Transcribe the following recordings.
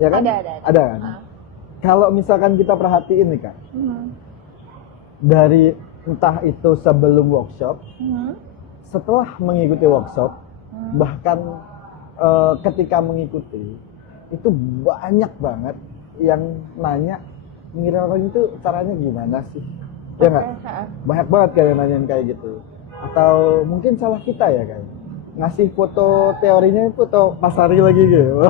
ya kan? Ada kan? Kalau misalkan kita perhatiin nih Kak, dari entah itu sebelum workshop, setelah mengikuti workshop, bahkan ketika mengikuti, itu banyak banget yang nanya mirroring itu caranya gimana sih? Ya nggak? Banyak banget kayak yang nanyain kayak gitu. Atau mungkin salah kita ya kan? Ngasih foto teorinya foto Mas Ari lagi gitu.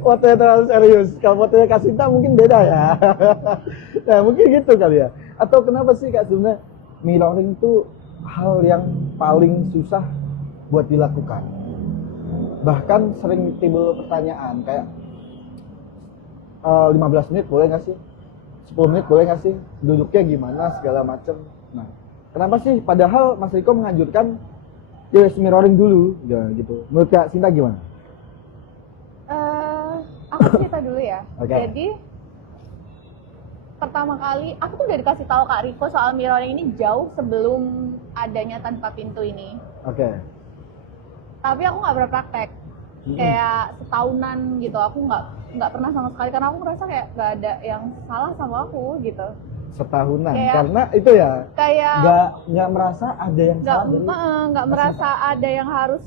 Fotonya terlalu serius. Kalau fotonya Kak Sinta mungkin beda ya. Nah mungkin gitu kali ya. Atau kenapa sih Kak sebenarnya mirroring itu hal yang paling susah buat dilakukan? Bahkan sering timbul pertanyaan kayak 15 menit boleh nggak sih? 10 menit boleh nggak sih? Duduknya gimana segala macem. Nah, kenapa sih? Padahal Mas Riko menganjurkan US mirroring dulu, ya, gitu. Menurut Kak Sinta gimana? Aku cerita dulu ya. Okay. Jadi pertama kali aku tuh udah dikasih tahu Kak Riko soal mirroring ini jauh sebelum adanya tanpa pintu ini. Oke. Tapi aku nggak berpraktek. Kayak setahunan gitu. Aku nggak pernah sama sekali karena aku merasa kayak nggak ada yang salah sama aku gitu. Setahunan, kayak, karena itu ya kayak nggak merasa ada yang salah. Nggak merasa ada yang harus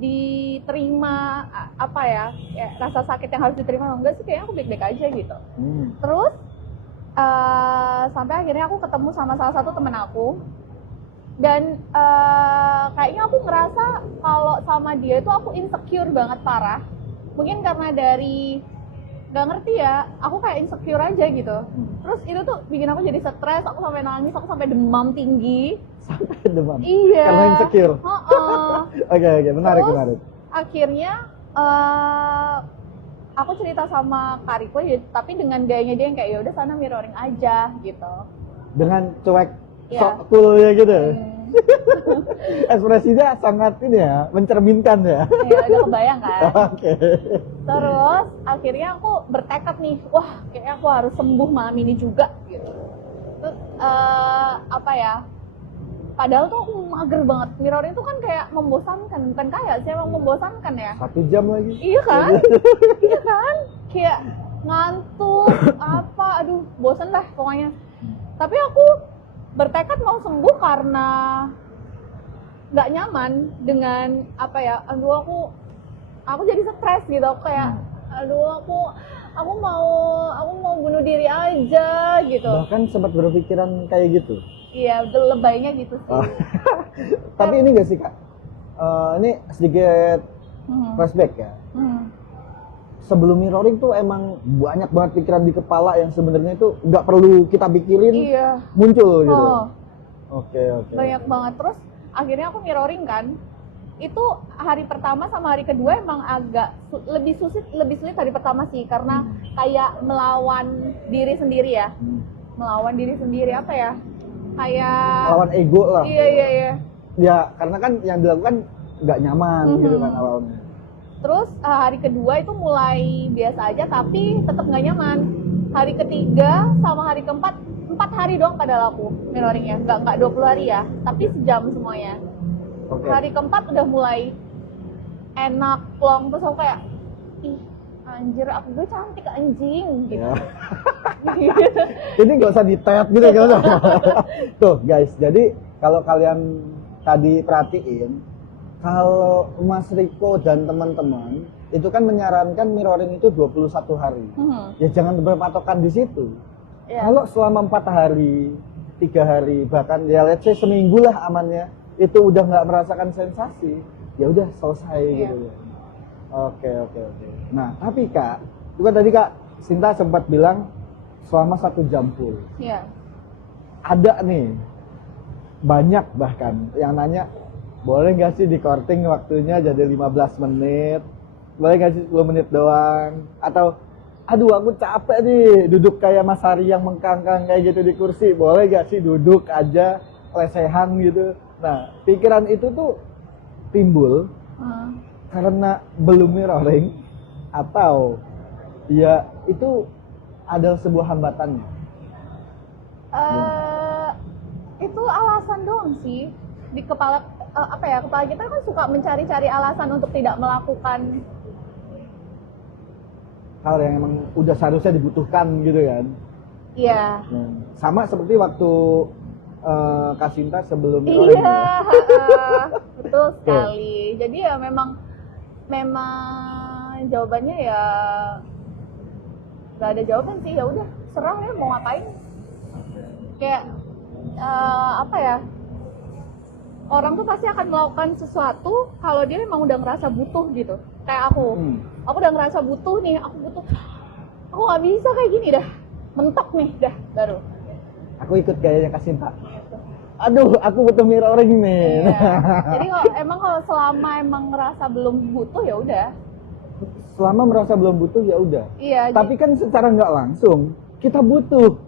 diterima apa ya rasa sakit yang harus diterima enggak sih, kayaknya aku baik-baik aja gitu. Terus sampai akhirnya aku ketemu sama salah satu temen aku dan kayaknya aku ngerasa kalau sama dia itu aku insecure banget parah, mungkin karena dari nggak ngerti ya, aku kayak insecure aja gitu. Terus itu tuh bikin aku jadi stres, aku sampai nangis, aku sampai demam tinggi. Sampai demam? Iya. Karena insecure? Oke, menarik. Terus akhirnya aku cerita sama Kak Riko ya, tapi dengan gayanya dia yang kayak ya udah sana mirroring aja gitu. Dengan cuek, sok cool ya gitu. Ekspresinya sangat ini ya, mencerminkan ya. Iya, udah kebayang kan. Oke. Terus akhirnya aku bertekad nih, wah kayaknya aku harus sembuh malam ini juga gitu. Terus apa ya, padahal tuh aku mager banget. Mirroring itu kan kayak membosankan, bukan kayak sih, emang membosankan ya. 1 jam lagi. Iya kan? Iya kan? Kayak ngantuk, apa, aduh bosan lah pokoknya. Tapi aku bertekad mau sembuh karena nggak nyaman dengan apa ya, aduh aku jadi stres gitu, kayak aduh aku mau bunuh diri aja gitu. Bahkan sempat berpikiran kayak gitu. Iya, lebaynya gitu sih. Tapi ini nggak sih Kak, ini sedikit flashback ya. Sebelum mirroring tuh emang banyak banget pikiran di kepala yang sebenarnya itu nggak perlu kita pikirin, muncul gitu. Oke. Banyak banget. Terus akhirnya aku mirroring kan. Itu hari pertama sama hari kedua emang agak lebih sulit hari pertama sih, karena kayak melawan diri sendiri ya. Melawan diri sendiri apa ya? Kayak melawan ego lah. Iya. Ya, karena kan yang dilakukan nggak nyaman gitu kan awalnya. Terus hari kedua itu mulai biasa aja tapi tetap nggak nyaman. Hari ketiga sama hari keempat, 4 hari doang pada laku mirroringnya, nggak 20 hari ya, tapi sejam semuanya. Hari keempat udah mulai enak, plong, terus aku kayak ih anjir, gue cantik anjing gitu. Ini nggak usah ditet gitu kan. Tuh guys, jadi kalau kalian tadi perhatiin, kalau Mas Riko dan teman-teman itu kan menyarankan mirroring itu 21 hari. Ya jangan berpatokan di situ. Kalau selama 4 hari, 3 hari, bahkan ya let's say seminggu lah amannya, itu udah nggak merasakan sensasi, ya udah selesai gitu ya. Oke. Nah tapi Kak, itu kan tadi Kak Sinta sempat bilang selama 1 jam full. Iya. Ada nih banyak bahkan yang nanya, boleh nggak sih di korting waktunya jadi 15 menit? Boleh nggak sih 10 menit doang? Atau, aduh aku capek nih duduk kayak Mas Hari yang mengkangkang kayak gitu di kursi. Boleh nggak sih duduk aja, lesehan gitu? Nah, pikiran itu tuh timbul karena belum mirroring atau ya itu adalah sebuah hambatannya? Itu alasan doang sih. Di kepala kepala kita kan suka mencari-cari alasan untuk tidak melakukan hal yang emang udah seharusnya dibutuhkan gitu kan. Iya. Sama seperti waktu Kak Sinta sebelum mirroring. Iya, betul sekali. Jadi ya memang jawabannya ya nggak ada jawaban sih, ya udah serah ya mau ngapain. Kayak apa ya? Orang tuh pasti akan melakukan sesuatu kalau dia memang udah ngerasa butuh gitu. Kayak aku udah ngerasa butuh nih, aku nggak bisa kayak gini dah, mentok nih dah baru. Aku ikut gayanya Kak Sinta. Aduh, aku butuh mirroring nih. Iya. Jadi kalau selama emang ngerasa belum butuh ya udah. Selama merasa belum butuh ya udah. Iya. Tapi kan secara nggak langsung kita butuh.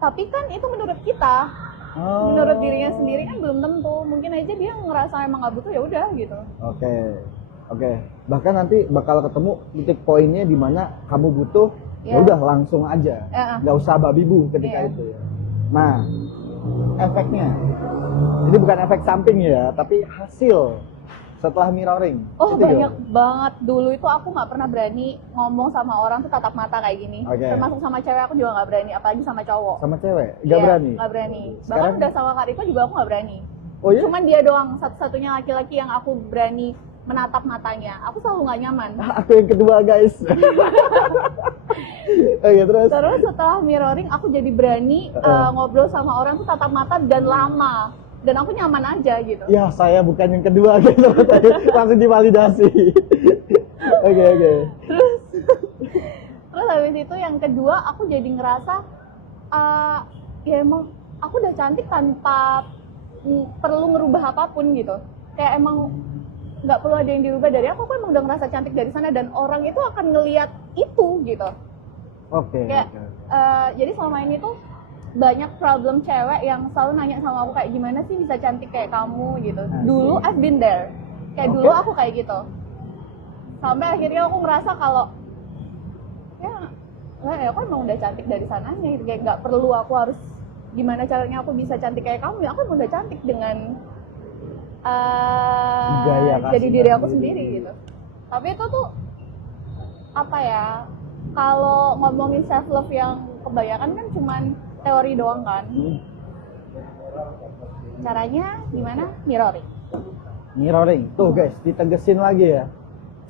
Tapi kan itu menurut kita. Menurut dirinya sendiri kan belum tentu. Mungkin aja dia ngerasa emang nggak butuh ya udah gitu. Oke. Bahkan nanti bakal ketemu titik poinnya di mana kamu butuh, ya udah langsung aja. Nggak usah babi bu ketika itu ya. Nah, efeknya. Ini bukan efek samping ya, tapi hasil setelah mirroring. Oh, banyak banget. Dulu itu aku nggak pernah berani ngomong sama orang tuh tatap mata kayak gini. Termasuk sama cewek aku juga nggak berani, apalagi sama cowok. Sama cewek? Nggak berani? Nggak berani. Bahkan udah sama Kak Riko juga aku nggak berani. Oh iya? Cuman dia doang satu-satunya laki-laki yang aku berani menatap matanya. Aku selalu nggak nyaman. Aku yang kedua guys. Terus setelah mirroring aku jadi berani ngobrol sama orang tuh tatap mata dan lama. Dan aku nyaman aja gitu. Ya, saya bukan yang kedua gitu. Langsung divalidasi. Oke. Terus habis itu yang kedua aku jadi ngerasa ya emang aku udah cantik tanpa perlu ngerubah apapun gitu. Kayak emang nggak perlu ada yang dirubah dari aku emang udah ngerasa cantik dari sana dan orang itu akan ngelihat itu gitu. Jadi selama ini tuh banyak problem cewek yang selalu nanya sama aku kayak gimana sih bisa cantik kayak kamu gitu. Dulu I've been there. Kayak dulu aku kayak gitu. Sampai akhirnya aku ngerasa kalau ya aku emang udah cantik dari sananya gitu. Kayak nggak perlu aku harus gimana caranya aku bisa cantik kayak kamu, ya aku emang udah cantik dengan jadi diri aku sendiri gitu. Tapi itu tuh apa ya, kalau ngomongin self love yang kebanyakan kan cuman teori doang kan. Caranya gimana? Mirroring. Tuh guys, ditegesin lagi ya.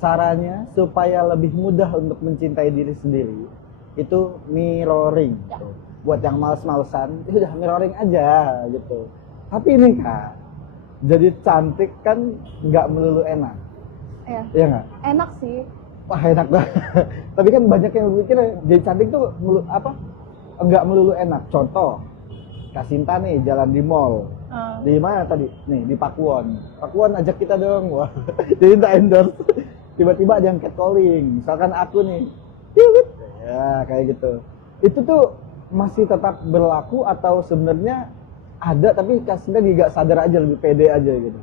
Caranya supaya lebih mudah untuk mencintai diri sendiri itu mirroring. Ya. Buat yang males-malesan, udah mirroring aja gitu. Tapi ini Kak, jadi cantik kan nggak melulu enak. Iya nggak? Enak sih. Wah enak banget. Tapi kan banyak yang berpikir jadi cantik tuh nggak melulu enak. Contoh, Kak Sinta nih jalan di mall. Di mana tadi? Nih di Pakuwon. Pakuwon ajak kita dong. Wah, jadi tak endorse. Tiba-tiba ada yang catcalling. Misalkan aku nih, ya kayak gitu. Itu tuh masih tetap berlaku atau sebenarnya ada tapi Kak Sinta juga sadar aja, lebih pede aja gitu?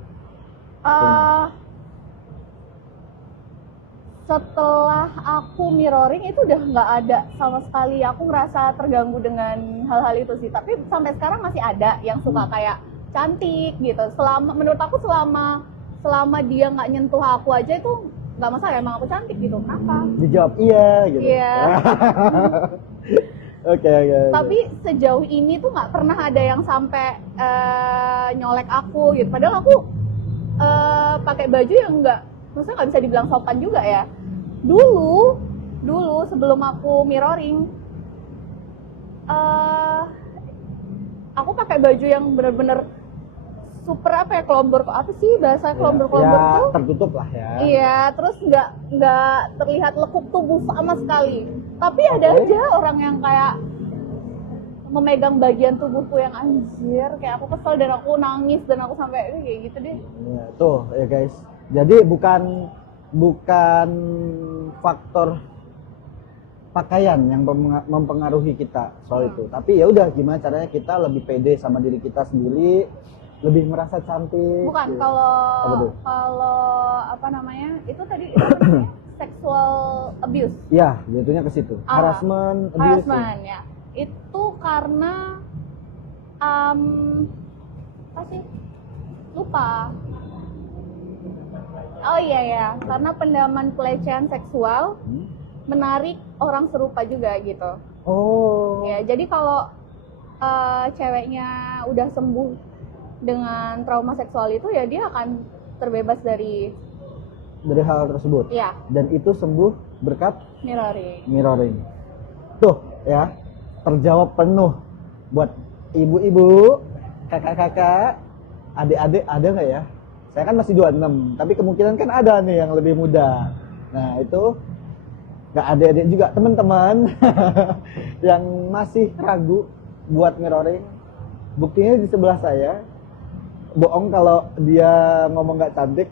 Setelah aku mirroring itu udah nggak ada sama sekali. Aku ngerasa terganggu dengan hal-hal itu sih. Tapi sampai sekarang masih ada yang suka kayak cantik gitu. Menurut aku selama dia nggak nyentuh aku aja itu nggak masalah. Emang aku cantik gitu. Kenapa? Dijawab iya gitu. Iya. Oke. Tapi sejauh ini tuh nggak pernah ada yang sampai nyolek aku gitu. Padahal aku pakai baju yang maksudnya nggak bisa dibilang sopan juga ya. Dulu sebelum aku mirroring, aku pakai baju yang bener-bener super kelombor, apa sih bahasa kelombor-kelombor tuh? Tertutup lah ya. Iya, terus nggak terlihat lekuk tubuh sama sekali. Tapi ada aja orang yang kayak memegang bagian tubuhku yang anjir, kayak aku kesel dan aku nangis dan aku sampai kayak gitu deh. Iya, tuh ya guys. Jadi bukan faktor pakaian yang mempengaruhi kita soal itu. Tapi ya udah, gimana caranya kita lebih pede sama diri kita sendiri, lebih merasa cantik. Bukan, gitu. Kalau apa namanya? Itu tadi sexual abuse. Iya, jatuhnya ke situ. Harassment, abuse. Harassment ya. Itu karena apa sih? Lupa. Oh iya ya, karena pendaman pelecehan seksual menarik orang serupa juga gitu. Oh. Ya, jadi kalau ceweknya udah sembuh dengan trauma seksual itu, ya dia akan terbebas dari hal tersebut. ya Dan itu sembuh berkat mirroring. Tuh ya, terjawab penuh buat ibu-ibu, kakak-kakak, adik-adik ada nggak ya? Saya kan masih 26, tapi kemungkinan kan ada nih yang lebih muda. Nah itu nggak adik-adik juga, teman-teman yang masih ragu buat mirroring, buktinya di sebelah saya. Bohong kalau dia ngomong nggak cantik.